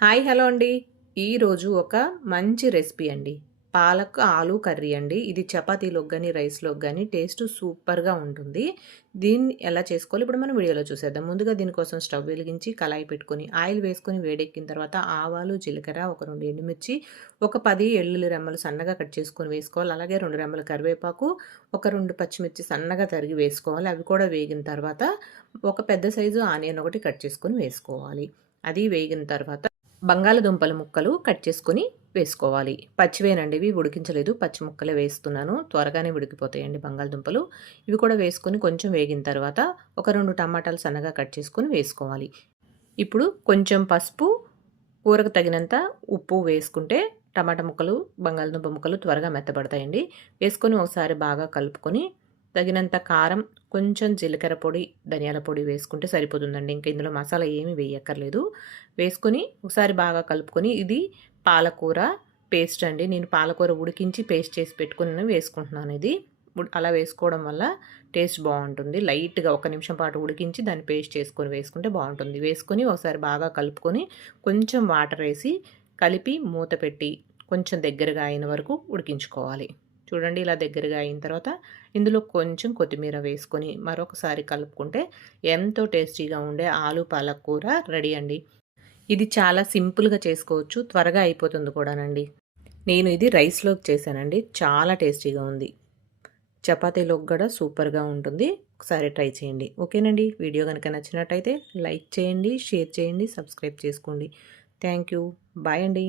Hi hello అండి. ఈరోజు ఒక మంచి రెసిపీ అండి. పాలక్ ఆలు కర్రీ అండి. ఇది చపాతీలోకి గాని, రైస్‌లోకి గాని టేస్ట్ సూపర్‌గా ఉంటుంది. దీన్ని ఎలా చేసుకోవాలో ఇప్పుడు మనం వీడియోలో చూసేద్దాం. ముందుగా దీనికోసం స్టవ్ వెలిగించి కళాయి పెట్టుకొని, ఆయిల్ వేసుకొని వేడెక్కిన తర్వాత ఆవాలు, జీలకర్ర, ఒక 2 ఎండుమిర్చి, ఒక 10 ఎల్లుల్లి రెమ్మలు సన్నగా కట్ చేసుకొని వేసుకోవాలి. అలాగే 2 రెమ్మల కరివేపాకు, ఒక 2 పచ్చిమిర్చి సన్నగా తరిగి వేసుకోవాలి. అవి కూడా వేగిన తర్వాత ఒక పెద్ద సైజు ఆనియన్ ఒకటి కట్ చేసుకొని వేసుకోవాలి. అది వేగిన తర్వాత బంగాళదుంపల ముక్కలు కట్ చేసుకొని వేసుకోవాలి. పచ్చివేనండి ఇవి, ఉడికించలేదు. పచ్చి ముక్కలే వేస్తున్నాను. త్వరగానే ఉడికిపోతాయండి బంగాళదుంపలు. ఇవి కూడా వేసుకొని కొంచెం వేగిన తర్వాత ఒక 2 టమాటాలు సన్నగా కట్ చేసుకొని వేసుకోవాలి. ఇప్పుడు కొంచెం పసుపు, కూరకు తగినంత ఉప్పు వేసుకుంటే టమాటా ముక్కలు, బంగాళదుంప ముక్కలు త్వరగా మెత్తబడతాయండి. వేసుకొని ఒకసారి బాగా కలుపుకొని తగినంత కారం, కొంచెం జీలకర్ర పొడి, ధనియాల పొడి వేసుకుంటే సరిపోతుందండి. ఇంక ఇందులో మసాలా ఏమీ వేయక్కర్లేదు. వేసుకొని ఒకసారి బాగా కలుపుకొని ఇది పాలకూర పేస్ట్ అండి. నేను పాలకూర ఉడికించి పేస్ట్ చేసి పెట్టుకొని వేసుకుంటున్నాను ఇది. అలా వేసుకోవడం వల్ల టేస్ట్ బాగుంటుంది. లైట్‌గా ఒక నిమిషం పాటు ఉడికించి దాన్ని పేస్ట్ చేసుకొని వేసుకుంటే బాగుంటుంది. వేసుకొని ఒకసారి బాగా కలుపుకొని కొంచెం వాటర్ వేసి కలిపి మూత పెట్టి కొంచెం దగ్గరగా అయిన వరకు ఉడికించుకోవాలి. చూడండి ఇలా దగ్గరగా అయిన తర్వాత ఇందులో కొంచెం కొత్తిమీర వేసుకొని మరొకసారి కలుపుకుంటే ఎంతో టేస్టీగా ఉండే ఆలు పాలక్ కూర రెడీ అండి. ఇది చాలా సింపుల్‌గా చేసుకోవచ్చు. త్వరగా అయిపోతుంది కూడానండి. నేను ఇది రైస్‌లోకి చేశానండి. చాలా టేస్టీగా ఉంది. చపాతీలోకి కూడా సూపర్‌గా ఉంటుంది. ఒకసారి ట్రై చేయండి. ఓకేనండి. వీడియో గనుక నచ్చినట్టయితే లైక్ చేయండి, షేర్ చేయండి, సబ్స్క్రైబ్ చేసుకోండి. Thank you. బాయ్ అండి.